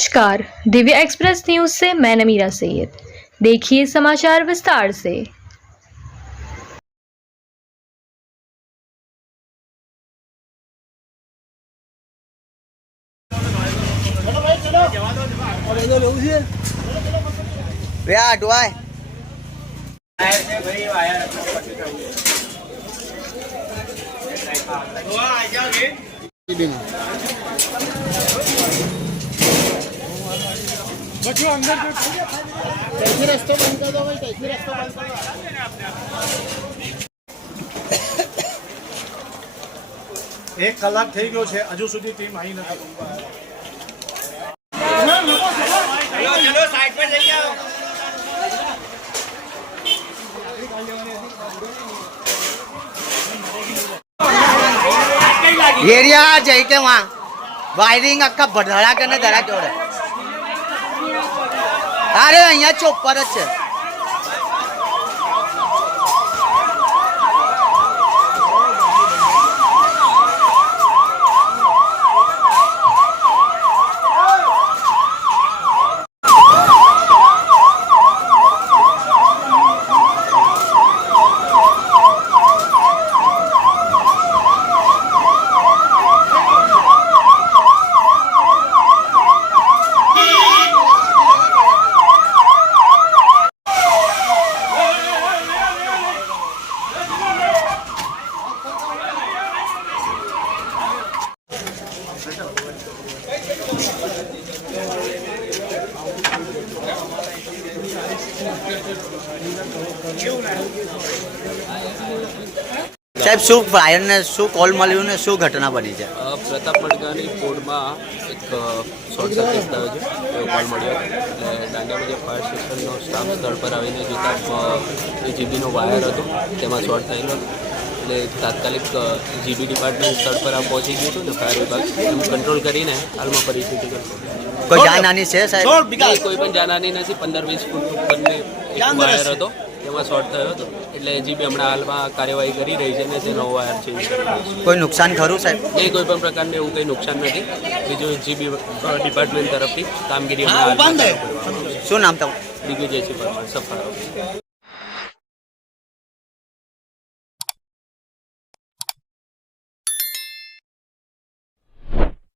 नमस्कार। Divya express news से मैं नमीरा सैयद। देखिए समाचार विस्तार से। બે બંધ અટવાય એક કલાક થઈ ગયો છે હજુ સુધી ટીમ આવી નથી. એરિયા જઈ કે વાં. વાયરિંગ આખા ભડાડા કે ને ધરા જોડે. અરે અહીંયા ચોપર જ છે. સાહેબ, શું ફાયરને શું કોલ મળ્યું ને શું ઘટના બની છે? પ્રતાપ મડગાની કોડમાં એક શોર્ટ સર્કિટ થયો છે. એવો કોલ મળ્યો. એટલે જે ફાયર સ્ટેશનનો સ્ટાફ સ્થળ પર આવીને જોતા જે જીબીનો વાયર હતો, તેમાં શોર્ટ થયેલો. એટલે તાત્કાલિક જીબી ડિપાર્ટમેન્ટ સ્થળ પર આ પહોંચી ગયું હતું ને ફાયર વિભાગ એમ કંટ્રોલ કરીને હાલમાં પરિસ્થિતિ કોઈ જાનહાની છે સાહેબ? કોઈ પણ જાનહાની નથી. પંદર વીસ ફૂટ ઉપરની એક વાયર હતો તેમાં શોર્ટ થયો હતો. એટલે જીબી હમણાં હાલમાં કાર્યવાહી કરી રહી છે અને તે નવો વાયર ચેન્જ છે. કોઈ નુકસાન ખરું સાહેબ? નહીં કોઈ પણ પ્રકારનું એવું કંઈ નુકસાન નથી. બીજું જીબી ડિપાર્ટમેન્ટ તરફથી કામગીરી. શું નામ તમારું? દિગ્વિજયસિંહ પરમાર સફારો.